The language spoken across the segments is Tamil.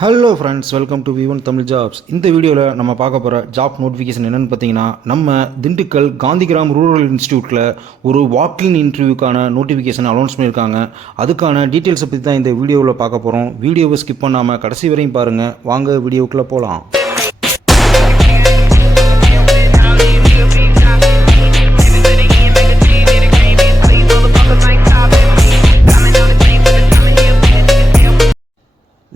Hello friends, welcome to V1 Tamil jobs. இந்த வீடியோவில் நம்ம பார்க்க போகிற ஜாப் நோட்டிஃபிகேஷன் என்னென்னு பார்த்தீங்கன்னா, நம்ம திண்டுக்கல் காந்திகிராம் ரூரல் இன்ஸ்டியூட்டில் ஒரு வாக்கின் இன்டர்வியூக்கான நோட்டிஃபிகேஷன் அனௌன்ஸ் பண்ணியிருக்காங்க. அதுக்கான டீட்டெயில்ஸை பற்றி தான் இந்த வீடியோவில் பார்க்க போகிறோம். வீடியோவை ஸ்கிப் பண்ணாமல் கடைசி வரையும் பாருங்கள். வாங்க வீடியோக்குள்ளே போகலாம்.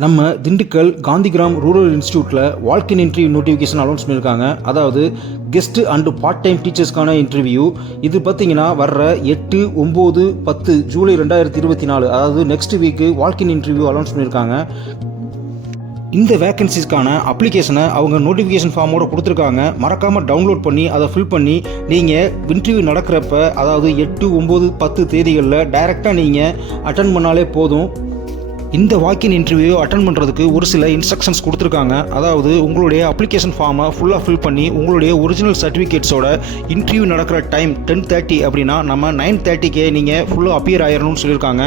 நம்ம திண்டுக்கல் காந்திகிராம் ரூரல் இன்ஸ்டியூட்டில் வால்கின் இன்டர்வியூ நோட்டிஃபிகேஷன் அனௌன்ஸ் பண்ணியிருக்காங்க. அதாவது கெஸ்ட் அண்டு பார்ட் டைம் டீச்சர்ஸ்க்கான இன்டர்வியூ. இது பார்த்தீங்கன்னா வர்ற 8, 9, 10 ஜூலை 2024, அதாவது next week walk in interview announce பண்ணியிருக்காங்க. இந்த வேகன்சிஸ்க்கான அப்ளிகேஷனை அவங்க நோட்டிஃபிகேஷன் ஃபார்மோட கொடுத்துருக்காங்க. மறக்காமல் டவுன்லோட் பண்ணி அதை ஃபில் பண்ணி நீங்கள் இன்டர்வியூ நடக்கிறப்ப, அதாவது 8, 9, 10 தேதிகளில் டைரெக்டாக நீங்கள் அட்டன் பண்ணாலே போதும். இந்த வாக்கின் இன்டர்வியூ அட்டன் பண்ணுறதுக்கு ஒரு சில இன்ஸ்ட்ரக்ஷன்ஸ் கொடுத்துருக்காங்க. அதாவது உங்களுடைய அப்ளிகேஷன் ஃபார்மை ஃபுல்லாக ஃபில் பண்ணி உங்களுடைய ஒரிஜினல் சர்டிஃபிகேட்ஸோட இன்டர்வியூ நடக்கிற டைம் 10:30 அப்படின்னா நம்ம 9:30க்கே நீங்கள் ஃபுல்லாக அப்பியர் ஆயிடணும்னு சொல்லியிருக்காங்க.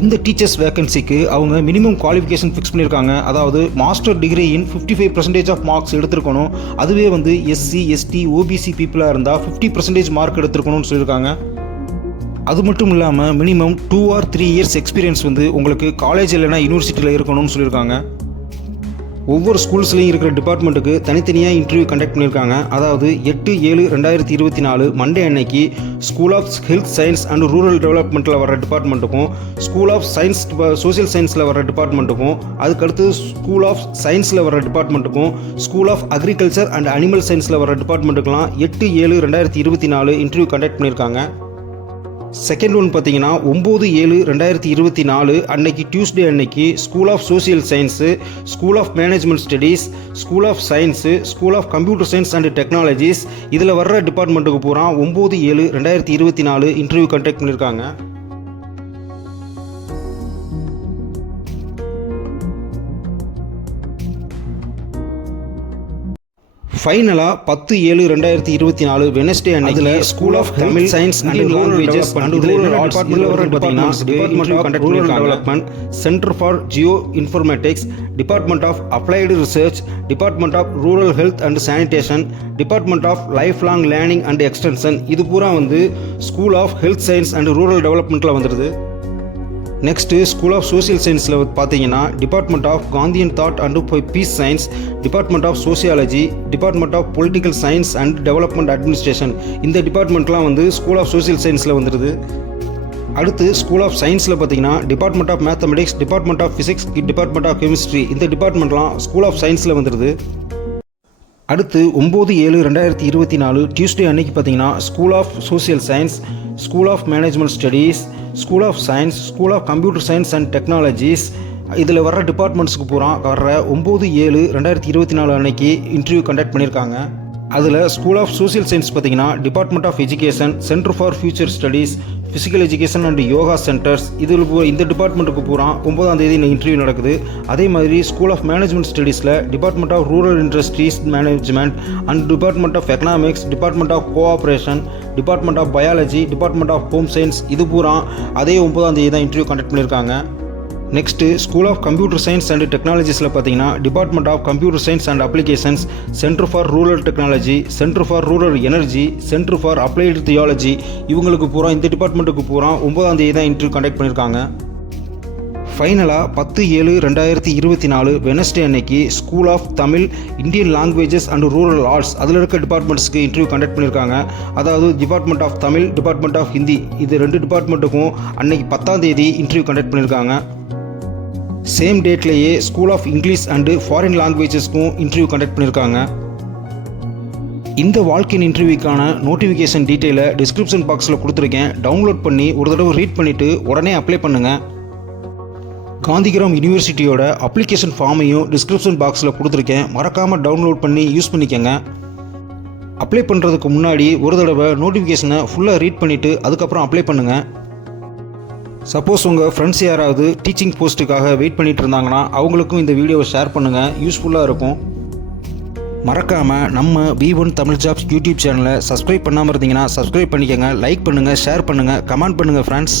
இந்த டீச்சர்ஸ் வேகன்சிக்கு அவங்க மினிமம் குவாலிஃபிகேஷன் ஃபிக்ஸ் பண்ணியிருக்காங்க. அதாவது master degree in 55% of marks எடுத்துருக்கணும். அதுவே SC, ST, OBC பீப்புளாக இருந்தால் 50% மார்க் எடுத்துருக்கணும்னு சொல்லியிருக்காங்க. அது மட்டும் இல்லாமல் மினிமம் 2 or 3 இயர்ஸ் எக்ஸ்பீரியன்ஸ் உங்களுக்கு காலேஜ் இல்லைனா யூனிவர்சிட்டியில் இருக்கணும்னு சொல்லியிருக்காங்க. ஒவ்வொரு ஸ்கூல்ஸ்லையும் இருக்கிற டிபார்ட்மெண்ட்டுக்கு தனித்தனியாக இன்டர்வியூ கண்டக்ட் பண்ணியிருக்காங்க. அதாவது 8/7/2024 மண்டே அன்னைக்கு school of health science and rural டெவலப்மெண்ட்டில் வர டிபார்ட்மெண்ட்டுக்கும், ஸ்கூல் ஆஃப் சயின்ஸ் சோசியல் சயின்ஸில் வர டிபார்ட்மெண்ட்டுக்கும், அதுக்கடுத்து ஸ்கூல் ஆஃப் சயின்ஸில் வர டிபார்ட்மெண்ட்டுக்கும், school of agriculture and animal சயின்ஸில் வர டிபார்ட்மெண்ட்டுக்கெலாம் 8/7/2024 இன்டர்வியூ கண்டக்ட் பண்ணியிருக்காங்க. செகண்ட் ஒன் பார்த்தீங்கன்னா 9/7/2024 அன்னைக்கு டியூஸ்டே அன்னைக்கு school of social science, school of management studies, school of science, school of computer science and technologies இதில் வர்ற டிபார்ட்மெண்ட்டுக்கு பூரா 9/7/2024 இன்டர்வியூ கண்டக்ட் பண்ணியிருக்காங்க. ஃபைனலாக 10/7/2024 வெனஸ்டே அன்னைக்கு school of Tamil science and languages and rural arts department of rural development, centre for geo informatics, department of applied research, department of rural health and sanitation, department of lifelong learning and extension இது பூரா school of health science and rural டெவலப்மெண்ட்டில் வந்துடுது. நெக்ஸ்ட்டு ஸ்கூல் ஆஃப் சோசியல் சயின்ஸில் பார்த்தீங்கன்னா department of Gandhian thought and peace science, department of sociology, department of political science and development administration இந்த டிபார்ட்மெண்ட்லாம் ஸ்கூல் ஆஃப் சோசியல் சயின்ஸில் வந்துடுது. அடுத்து ஸ்கூல் ஆஃப் சயின்ஸில் பார்த்தீங்கன்னா department of mathematics, department of physics, department of chemistry இந்த டிபார்ட்மெண்ட்லாம் ஸ்கூல் ஆஃப் சயின்ஸில் வந்துடுது. அடுத்து 9/7/2024 டியூஸ்டே அன்னைக்கு பார்த்தீங்கன்னா school of social science, school of management studies, school of science, school of computer science and technologies இதில் வர்ற டிபார்ட்மெண்ட்ஸுக்கு பூரா வர்ற 9/7/2024 அன்னைக்கு இன்டர்வியூ கண்டக்ட் பண்ணியிருக்காங்க. அதில் ஸ்கூல் ஆஃப் சோசியல் சயின்ஸ் பார்த்தீங்கன்னா department of education, centre for future studies, physical education and yoga centres இந்த டிபார்ட்மெண்ட்டுக்கு பூரா 9ஆம் தேதி இன்டர்வியூ நடக்குது. அதே மாதிரி ஸ்கூல் ஆஃப் மேனேஜ்மெண்ட் ஸ்டடீஸில் department of rural industries management and department of economics, department of cooperation, department of biology, department of home science இது பூரா அதே 9ஆம் தேதி தான் இன்டர்வியூ கண்டக்ட் பண்ணியிருக்காங்க. Next school of computer science and டெக்னாலஜிஸில் பார்த்தீங்கன்னா department of computer science and applications, centre for rural technology, centre for rural energy, centre for applied theology இவங்களுக்கு பூரா இந்த டிபார்ட்மெண்ட்டுக்கு பூரா 9ஆம் தேதி தான் இன்டர்வியூ கண்டக்ட் பண்ணியிருக்காங்க. ஃபைனலாக 10/7/2024 வெனஸ்டே அன்னைக்கு school of Tamil, Indian languages and rural arts அதில் இருக்க டிபார்ட்மெண்ட்ஸ்க்கு இன்டர்வியூ கண்டக்ட் பண்ணியிருக்காங்க. அதாவது department of Tamil, department of Hindi இது 2 டிபார்ட்மெண்ட்டுக்கும் அன்னைக்கு 10ஆம் தேதி இன்டர்வியூ கண்டக்ட் பண்ணியிருக்காங்க. சேம் டேட்லேயே school of English and foreign லாங்குவேஜஸ்க்கும் இன்டர்வியூ கண்டக்ட் பண்ணியிருக்காங்க. இந்த வால்கின் இன்டர்வியூக்கான நோட்டிஃபிகேஷன் டீட்டெயிலை டிஸ்கிரிப்ஷன் பாக்ஸில் கொடுத்துருக்கேன். டவுன்லோட் பண்ணி ஒரு தடவை ரீட் பண்ணிவிட்டு உடனே அப்ளை பண்ணுங்கள். காந்திகிராம் யூனிவர்சிட்டியோட அப்ளிகேஷன் ஃபார்மையும் டிஸ்கிரிப்ஷன் பாக்ஸில் கொடுத்துருக்கேன். மறக்காமல் டவுன்லோட் பண்ணி யூஸ் பண்ணிக்கங்க. அப்ளை பண்ணுறதுக்கு முன்னாடி ஒரு தடவை நோட்டிஃபிகேஷனை ஃபுல்லாக ரீட் பண்ணிவிட்டு அதுக்கப்புறம் அப்ளை பண்ணுங்கள். சப்போஸ் உங்கள் ஃப்ரெண்ட்ஸ் யாராவது டீச்சிங் போஸ்ட்டுக்காக வெயிட் பண்ணிகிட்டு இருந்தாங்கன்னா அவங்களுக்கும் இந்த வீடியோவை ஷேர் பண்ணுங்கள், யூஸ்ஃபுல்லாக இருக்கும். மறக்காமல் நம்ம V1 தமிழ் ஜாப்ஸ் யூடியூப் சேனலை சப்ஸ்கிரைப் பண்ணாமல் இருந்தீங்கன்னா சப்ஸ்கிரைப் பண்ணிக்கோங்க. லைக் பண்ணுங்கள், ஷேர் பண்ணுங்கள், கமெண்ட் பண்ணுங்கள் ஃப்ரெண்ட்ஸ்.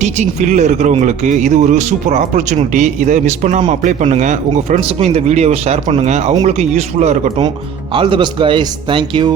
டீச்சிங் ஃபீல்டில் இருக்கிறவங்களுக்கு இது ஒரு சூப்பர் ஆப்பர்ச்சுனிட்டி. இதை மிஸ் பண்ணாமல் அப்ளை பண்ணுங்கள். உங்கள் ஃப்ரெண்ட்ஸுக்கும் இந்த வீடியோவை ஷேர் பண்ணுங்கள். அவங்களுக்கும் யூஸ்ஃபுல்லாக இருக்கட்டும். All the best guys. Thank you.